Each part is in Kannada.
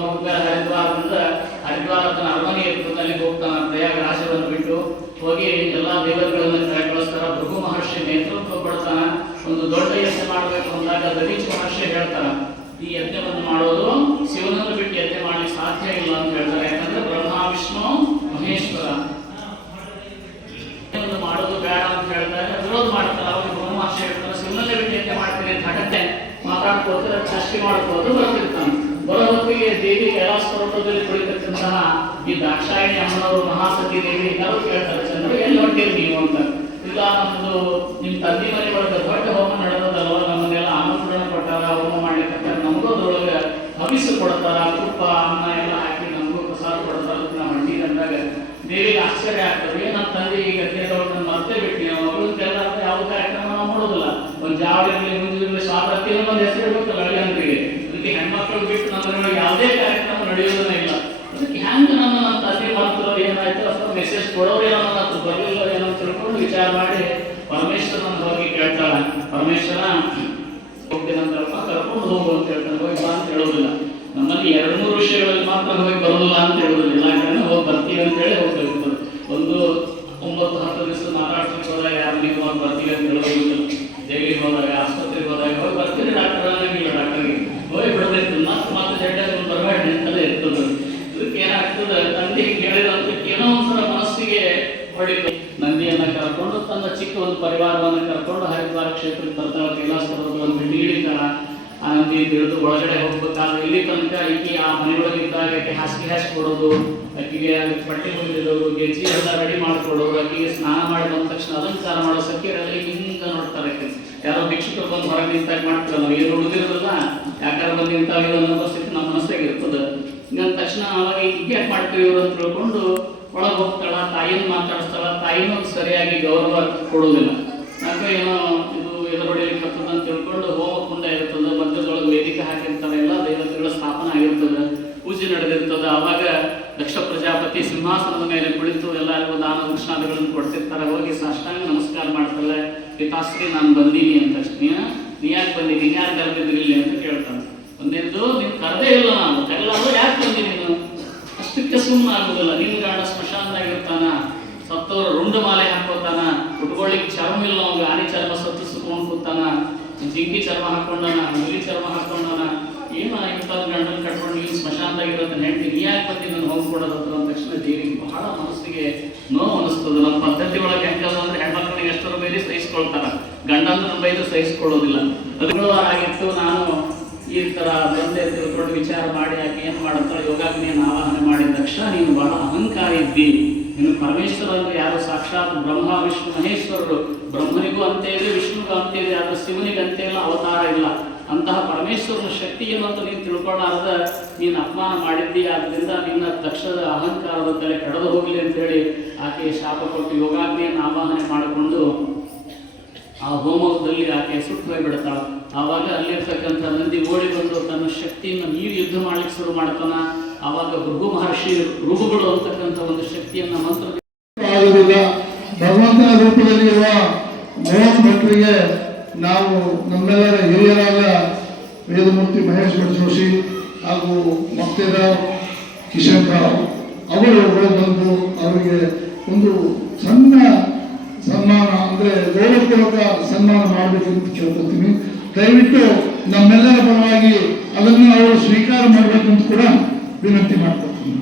ಹರಿದ್ವಾರದಿಂದ ಹರಿದ್ವಾರದ ಅರಮನೆ ಇರ್ತದೆ, ಅಲ್ಲಿ ಹೋಗ್ತಾನೆ. ಪ್ರಯಾಗರಾಜವನ್ನು ಬಿಟ್ಟು ಹೋಗಿ ಎಲ್ಲಾ ದೇವರುಗಳನ್ನು ಕಳಿಸ್ತಾರ. ಭೃಗು ಮಹರ್ಷಿ ನೇತೃತ್ವ ಕೊಡ್ತಾನ. ಒಂದು ದೊಡ್ಡ ಯಜ್ಞ ಮಾಡಬೇಕು ಅಂದಾಗ ದರೀಚ ಮಹರ್ಷಿ ಹೇಳ್ತಾರ, ಈ ಯಜ್ಞವನ್ನು ಮಾಡೋದು ಶಿವನನ್ನು ಬಿಟ್ಟು ಯಜ್ಞ ಮಾಡಲಿಕ್ಕೆ ಸಾಧ್ಯ ಇಲ್ಲ ಅಂತ ಹೇಳ್ತಾರೆ. ಯಾಕಂದ್ರೆ ಬ್ರಹ್ಮ ವಿಷ್ಣು ಮಹೇಶ್ವರ ಮಾಡೋದು ಬೇಡ ಅಂತ ಹೇಳ್ತಾರೆ, ವಿರೋಧ ಮಾಡ್ತಾರೆ. ಅವಾಗ ಬ್ರಹ್ಮ ಮಹರ್ಷಿ ಹೇಳ್ತಾರೆ, ಶಿವನನ್ನೇ ಬಿಟ್ಟು ಯಜ್ಞ ಮಾಡ್ತೀನಿ ಅಂತ ಹಠಕ್ಕೆ ಮಾತಾಡ್ಕೋತ ಸೃಷ್ಟಿ ಮಾಡ್ಕೋದು ಬರ್ತಿರ್ತಾನೆ. ಬರೋ ಹೊತ್ತಿಗೆ ದೇವಿ ಕೈಲಾಸ ಪರ್ವತದಲ್ಲಿ ಕುಳಿತಿರ್ತಂತಹ ಈ ದಾಕ್ಷಾಯಿಣಿ ಅಮ್ಮನವರು, ಮಹಾಸತಿ ದೇವಿ ಎಲ್ಲರೂ ಕೇಳ್ತಾರೆ, ಚಂದ್ರ ಎಲ್ಲಿ ಹೊಂಟಿರಿ ನೀವು ಅಂತ. ಇಲ್ಲ, ನಮ್ದು ನಿಮ್ ತಂದೆ ಮನೆ ಒಳಗೆ ದೊಡ್ಡ ಹೋಮ ನಡೆದದಲ್ವ, ನಮ್ಮನ್ನೆಲ್ಲ ಆಮಂತ್ರಣ ಕೊಟ್ಟಾರ, ಹೋಮ ಮಾಡ್ಲಿಕ್ಕೆ ನಮಗೂ ಅದ್ರೊಳಗೆ ಹವಿಸು ಕೊಡ್ತಾರ, ತುಪ್ಪ ಅನ್ನ ಎಲ್ಲ ಹಾಕಿ ನಮಗೂ ಪ್ರಸಾದ ಕೊಡ್ತಾರ, ನಾವು ಹೊಂಟೀರಿ ಅಂದಾಗ ದೇವಿಗೆ ಆಶ್ಚರ್ಯ ಆಗ್ತದೆ. ನಮ್ಮ ತಂದೆ ಈಗ ಗದ್ದೆದೊಳಗೆ ಮರ್ತೇ ಬಿಟ್ಟು ನಾವು ಮಗಳಂತೆಲ್ಲ ಯಾವ ಕಾರ್ಯಕ್ರಮ ನಾವು ಮಾಡೋದಿಲ್ಲ. ಒಂದು ಜಾವಳಿರಲಿ, ಮುಂದಿರಲಿ, ಸ್ವಾತಂತ್ರ್ಯ ಒಂದು ಹೆಸರು ಇರ್ಬೇಕಲ್ಲ ಅಳಿಯಂದ್ರಿಗೆ. ಅದಕ್ಕೆ ಹೆಣ್ಮಕ್ಳು ಬಿಟ್ಟು ನಮ್ಮ ಯಾವುದೇ ಕಾರ್ಯಕ್ರಮ ನಡೆಯೋದನ್ನ ಇಲ್ಲ. ಅದಕ್ಕೆ ಹೆಂಗೆ ನಮ್ಮ ತಂದೆ ಮಕ್ಕಳು ಏನಾಯ್ತು ಅಥವಾ ಮೆಸೇಜ್ ಕೊಡೋರೇನೋ ಅನ್ನೋದು ಬರಲಿಲ್ಲ ಏನೋ ತಿಳ್ಕೊಂಡು ವಿಚಾರ ಮಾಡಿ ಪರಮೇಶ್ವರನ ಹೋಗಿ ಕೇಳ್ತಾಳೆ. ಪರಮೇಶ್ವರ ಹೋಗ್ತೀನಂತಪ್ಪ, ಕರ್ಕೊಂಡು ಹೋಗು ಅಂತ ಹೇಳ್ತಾನೆ. ಹೋಗಿ ಬಾ ಅಂತ ಹೇಳೋದಿಲ್ಲ. ನಮ್ಮಲ್ಲಿ 2-3 ವಿಷಯಗಳಲ್ಲಿ ಮಾತ್ರ ಹೋಗಿ ಬರೋದಿಲ್ಲ ಅಂತ ಹೇಳೋದಿಲ್ಲ. ಎಲ್ಲ ಕಡೆ ಹೋಗಿ ಬರ್ತೀವಿ ಅಂತ ಹೇಳಿ ಹೋಗ್ತಿರ್ತಾರೆ. ಒಂದು 9-10 ದಿವಸ ಮಹಾರಾಷ್ಟ್ರಕ್ಕೆ ಹೋದಾಗ ಯಾರು ನೀವು ಹೋಗಿ ಬರ್ತೀವಿ ಅಂತ ಹೇಳೋದಿಲ್ಲ. ದೇವಿಗೆ ಹೋದಾಗ, ಆಸ್ಪತ್ರೆಗೆ ಹೋದಾಗ ಹೋಗಿ ಬರ್ತೀರಿ, ಡಾಕ್ಟರ್ ಅನ್ನಂಗಿಲ್ಲ. ಡಾಕ್ಟರ್ಗೆ ಹೋಗಿ ಬಿಡದಿರ್ತದೆ, ಮತ್ತೆ ಜಡ್ಡ ಬರಬೇಡಿ ಅಂತಲೇ ಇರ್ತದೆ. ಇದಕ್ಕೆ ಏನಾಗ್ತದೆ, ತಂದೆ ಕೇಳಿದಂತ ಏನೋ ಒಂದ್ಸಲ ಮನಸ್ಸಿಗೆ ಹೊಡಿತು. ನಂದಿಯನ್ನ ಕರ್ಕೊಂಡು ತನ್ನ ಚಿಕ್ಕ ಒಂದು ಪರಿವಾರವನ್ನು ಕರ್ಕೊಂಡು ಹರಿದ್ವಾರ ಕ್ಷೇತ್ರಕ್ಕೆ ಬರ್ತಾಳೆ. ಕೈಲಾಸ ಪರ್ವತವನ್ನು ಬಿಟ್ಟು ಇಳಿತಾಳ. ಆ ನಂದಿ ತಿಳಿದು ಒಳಗಡೆ ಹೋಗ್ಬೇಕಾದ್ರೆ ಇಲ್ಲಿ ತನಕ ಈಕೆ ಆ ಮನೆಯೊಳಗೆ ಇದ್ದಾಗ ಆಕೆ ಹಾಸಿಗೆ ಕೊಡೋದು, ಆಕೆಗೆ ಬಟ್ಟೆ ಹೊಲಿದವರು, ಗೆಜ್ಜಿ ಎಲ್ಲ ರೆಡಿ ಮಾಡ್ಕೊಡೋದು, ಆಕೆಗೆ ಸ್ನಾನ ಮಾಡಿ ಬಂದ ತಕ್ಷಣ ಅಲಂಕಾರ ಮಾಡೋ ಸಖ್ಯರೆಲ್ಲ ಹಿಂಗ ನೋಡ್ತಾರೆ. ಯಾರೋ ಭಿಕ್ಷುಕರು ಬಂದು ಹೊರಗೆ ನಿಂತಾಗ ಮಾಡ್ತಿರಲ್ಲ, ನಾವು ಏನು ಉಳಿದಿರೋದಿಲ್ಲ, ಯಾಕಾರ ಬಂದು ನಿಂತಾಗ ಅನ್ನೋ ಪರಿಸ್ಥಿತಿ ನಮ್ಮ ಮನಸ್ಸಾಗಿ ಇರ್ತದೆ. ಹಿಂಗಂದ ತಕ್ಷಣ ಅವಾಗ ಹೀಗೆ ಯಾಕೆ ಮಾಡ್ತೀವಿ ಇವರು ಅಂತ ತಿಳ್ಕೊಂಡು ಒಳಗೆ ಹೋಗ್ತಾಳ. ತಾಯಿಯನ್ನು ಮಾತಾಡಿಸ್ತಾಳ. ತಾಯಿನೂ ಸರಿಯಾಗಿ ಗೌರವ ಕೊಡೋದಿಲ್ಲ. ಯಾಕೆ ಏನೋ ಇದು ಎದುರುಡಿಲಿಕ್ಕೆ ಬರ್ತದೆ ಅಂತ ತಿಳ್ಕೊಂಡು ಹೋಮ ಕುಂಡ ಇರ್ತದೆ, ಮಧ್ಯದೊಳಗೆ ವೇದಿಕೆ ಹಾಕಿರ್ತಾರೆ, ಎಲ್ಲ ದೇವತೆಗಳ ಸ್ಥಾಪನೆ ಆಗಿರ್ತದೆ, ಪೂಜೆ ನಡೆದಿರ್ತದೆ. ಅವಾಗ ದಕ್ಷ ಪ್ರಜಾಪತಿ ಸಿಂಹಾಸನದ ಮೇಲೆ ಕುಳಿತು ಎಲ್ಲರಿಗೂ ದಾನ ದಕ್ಷಿಣಾದಿಗಳನ್ನು ಕೊಡ್ತಿರ್ತಾರೆ. ಹೋಗಿ ಸಾಷ್ಟಾಂಗ ನಮಸ್ಕಾರ ಮಾಡ್ತಾಳೆ. ಪಿತಾಶ್ರೀ ನಾನು ಬಂದೀನಿ ಅಂತ. ನೀ ಯಾಕೆ ಬಂದೀನಿ, ನೀನು ಯಾರು ಕರೆದಿದ್ರಿಲ್ಲ ಅಂತ ಕೇಳ್ತಾನೆ. ಒಂದೇದು ನೀನು ಕರೆದೇ ಇಲ್ಲ, ನಾನು ಎಲ್ಲರೂ ಯಾಕೆ ಬಂದೀನಿ ನೀನು, ಅಷ್ಟಕ್ಕೆ ಸುಮ್ಮನೆ ಆಗುದಿಲ್ಲ. ನಿನ್ ಗಾಡ ಸ್ಮಶಾನದಾಗಿರ್ತಾನ, ಸತ್ತವರು ರುಂಡ ಮಾಲೆ ಹಾಕೋತಾನ, ಉಟ್ಕೊಳ್ಳಿಕ್ಕೆ ಚರ್ಮ ಇಲ್ಲ, ಅವ್ಗೆ ಆನೆ ಚರ್ಮ ಸತ್ತಿಸ್ಕೊಂಡು ಕೂತಾನ, ಜಿಂಕಿ ಚರ್ಮ ಹಾಕೊಂಡಾನ, ಹುಲಿ ಚರ್ಮ ಹಾಕೊಂಡಾನ, ಏನು ಇಂಥದ್ದು ಗಂಡನ ಕಟ್ಕೊಂಡು ನೀನು ಸ್ಮಶಾನದಾಗಿರೋದು ಹೆಂಡತಿ ನೀ ಯಾಕೆ ಬಂದು ನಾನು ಹೋಗ್ಕೊಡೋದು ಅಂದ ತಕ್ಷಣ ದೇವಿಗೆ ಬಹಳ ಮನಸ್ಸಿಗೆ ನೋವು ಅನಿಸ್ತದೆ. ನಮ್ಮ ಪದ್ಧತಿ ಒಳಗೆ ಹೆಂಗದ ಅಂದ್ರೆ ಹೆಣ್ಮಕ್ಳಿಗೆ ಎಷ್ಟರ ಮೇಲೆ ಸಹಿಸ್ಕೊಳ್ತಾರ, ಗಂಡಂದ್ರ ಬೈದು ಸಹಿಸ್ಕೊಳ್ಳೋದಿಲ್ಲ. ಅದು ಆಗಿತ್ತು. ನಾನು ಈ ತರ ಬಂದೆ ತಿಳ್ಕೊಂಡು ವಿಚಾರ ಮಾಡಿ ಆಕೆ ಏನು ಮಾಡುತ್ತಾಳೆ, ಯೋಗಾಗ್ನಿಯನ್ನು ಆವಾಹನೆ ಮಾಡಿದ ತಕ್ಷಣ ನೀನು ಬಹಳ ಅಹಂಕಾರ ಇದ್ದಿ, ನೀನು ಪರಮೇಶ್ವರ ಅಂದ್ರೆ ಯಾರು ಸಾಕ್ಷಾತ್ ಬ್ರಹ್ಮ ವಿಷ್ಣು ಮಹೇಶ್ವರರು. ಬ್ರಹ್ಮನಿಗೂ ಅಂತೆ ಇದೆ, ವಿಷ್ಣುಗೂ ಅಂತೆ ಇದೆ, ಆದ್ರೆ ಶಿವನಿಗೆ ಅಂತೆ ಇಲ್ಲ, ಅವತಾರ ಇಲ್ಲ. ಅಂತಹ ಪರಮೇಶ್ವರನ ಶಕ್ತಿ ಏನು ಅಂತ ನೀನು ತಿಳ್ಕೊಳ್ಳಾರ್ದ ನೀನು ಅಪಮಾನ ಮಾಡಿದ್ದಿ. ಆದ್ದರಿಂದ ನಿನ್ನ ದಕ್ಷದ ಅಹಂಕಾರದ ತಲೆ ಕಳೆದು ಹೋಗಲಿ ಅಂತ ಹೇಳಿ ಆಕೆ ಶಾಪ ಕೊಟ್ಟು ಯೋಗಾಗ್ನಿಯನ್ನು ಆವಾಹನೆ ಮಾಡಿಕೊಂಡು ಆ ಹೋಮದಲ್ಲಿ ಆಕೆ ಸುಟ್ಟು ಹೋಗಿಬಿಡ್ತಾಳ. ಆವಾಗ ಅಲ್ಲಿರ್ತಕ್ಕಂಥ ನಂದಿ ಓಡಿ ಬಂದು ತನ್ನ ಶಕ್ತಿಯನ್ನು ನೀರು ಯುದ್ಧ ಮಾಡ್ಲಿಕ್ಕೆ ಶುರು ಮಾಡ್ತಾನ. ಆವಾಗ ಭೃಗು ಮಹರ್ಷಿ ಋಗುಗಳು ಅಂತಕ್ಕಂಥ ಒಂದು ಶಕ್ತಿಯನ್ನ ಮಂತ್ರ ಭಗವಂತನ ರೂಪದಲ್ಲಿರುವ ಮೋಹನ್ ಭಟ್ರಿಗೆ ನಾವು ನಮ್ಮೆಲ್ಲರ ಹಿರಿಯರಾದ ವೇದಮೂರ್ತಿ ಮಹೇಶ್ ಭಟ್ ಜೋಶಿ ಹಾಗೂ ಮಕ್ತೇದಾವ್ ಕಿಶನ್ ರಾವ್ ಅವರು ಬಂದು ಅವರಿಗೆ ಒಂದು ಸಣ್ಣ ಸನ್ಮಾನ ಅಂದರೆ ಗೌರವಪೂರ್ವಕ ಸನ್ಮಾನ ಮಾಡಬೇಕು ಅಂತ ಕೇಳ್ಕೊಳ್ತೀನಿ. ದಯವಿಟ್ಟು ನಮ್ಮೆಲ್ಲರ ಪರವಾಗಿ ಅದನ್ನು ಅವರು ಸ್ವೀಕಾರ ಮಾಡಬೇಕು ಅಂತ ಕೂಡ ವಿನಂತಿ ಮಾಡ್ಕೊಳ್ತೀನಿ.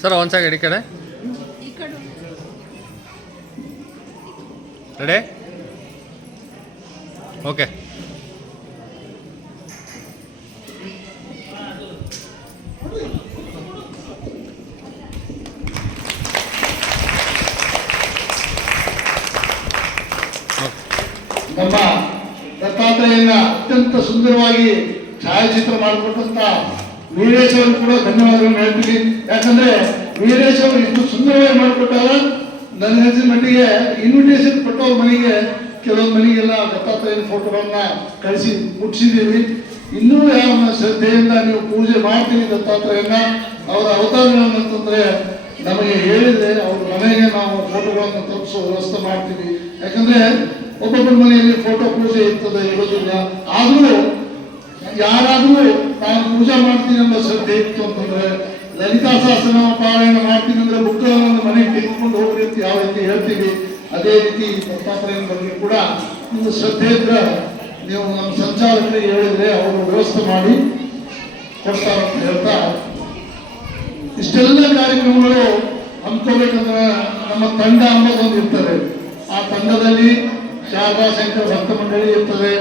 ಸರ್ ಒಂದ್ಸಾಗ ಈ ಕಡೆ ರೆಡಿ ಓಕೆ. ನಮ್ಮ ದತ್ತಾತ್ರೇಯನ ಅತ್ಯಂತ ಸುಂದರವಾಗಿ ಛಾಯಾಚಿತ್ರ ಮಾಡಿಕೊಟ್ಟಂತ ವೀರೇಶ್ ಅವರು ಕೂಡ ಧನ್ಯವಾದಗಳನ್ನು ಹೇಳ್ತೀನಿ. ಯಾಕಂದ್ರೆ ವೀರೇಶ್ ಅವರು ಇಷ್ಟು ಸುಂದರವಾಗಿ ಮಾಡಿಕೊಟ್ಟಾಗ ನನ್ನ ಹೆಸರಿನ ಮಟ್ಟಿಗೆ ಇನ್ವಿಟೇಷನ್ ಕೊಟ್ಟವ್ರ ಮನೆಗೆ ಕೆಲವೊಂದು ಮನೆಗೆಲ್ಲ ದತ್ತಾತ್ರೇಯನ ಫೋಟೋಗಳನ್ನ ಕಳಿಸಿ ಮುಟ್ಟಿಸಿದ್ದೀವಿ. ಇನ್ನೂ ಯಾವ ಶ್ರದ್ಧೆಯಿಂದ ನೀವು ಪೂಜೆ ಮಾಡ್ತೀವಿ ದತ್ತಾತ್ರೇಯನ ಅವರ ಅವತಾರಗಳನ್ನಂತಂದ್ರೆ ನಮಗೆ ಹೇಳಿದ್ರೆ ಅವ್ರ ಮನೆಗೆ ನಾವು ಫೋಟೋಗಳನ್ನು ತಪ್ಪಿಸೋ ವ್ಯವಸ್ಥೆ ಮಾಡ್ತೀವಿ. ಯಾಕಂದ್ರೆ ಒಬ್ಬೊಬ್ಬರ ಮನೆಯಲ್ಲಿ ಫೋಟೋ ಪೂಜೆ ಇರ್ತದೆ, ಇರೋದಿಲ್ಲ. ಆದರೂ ಯಾರಾದರೂ ನಾನು ಪೂಜೆ ಮಾಡ್ತೀನಿ ಎಂಬ ಶ್ರದ್ಧೆ ಇತ್ತು ಅಂತಂದ್ರೆ, ಲಲಿತಾ ಸಹಸ್ರನಾಮ ಪಾರಾಯಣ ಮಾಡ್ತೀನಿ ಅಂದ್ರೆ ಬುಕ್ಗಳನ್ನು ಮನೆಗೆ ತೆಗೆದುಕೊಂಡು ಹೋಗ್ರಿ ಅಂತ ಯಾವ ರೀತಿ ಹೇಳ್ತೀವಿ, ಅದೇ ರೀತಿ ದತ್ತಾತ್ರೇಯನ ಬಗ್ಗೆ ಕೂಡ ಒಂದು ಶ್ರದ್ಧೆ ಇದ್ರೆ ನೀವು ನಮ್ಮ ಸಂಚಾಲಕರಿಗೆ ಹೇಳಿದ್ರೆ ಅವರು ವ್ಯವಸ್ಥೆ ಮಾಡಿ ಕೊಡ್ತಾರೆ ಅಂತ ಹೇಳ್ತಾ, ಇಷ್ಟೆಲ್ಲ ಕಾರ್ಯಕ್ರಮಗಳು ಹಮ್ಮಿಕೋಬೇಕಂದ್ರೆ ನಮ್ಮ ತಂಡ ಅಂಬೋದೊಂದು ಇರ್ತದೆ. ಆ ತಂಡದಲ್ಲಿ ಶಾರದಾ ಶಂಕರ ಭಕ್ತ ಮಂಡಳಿ ಇರ್ತದೆ,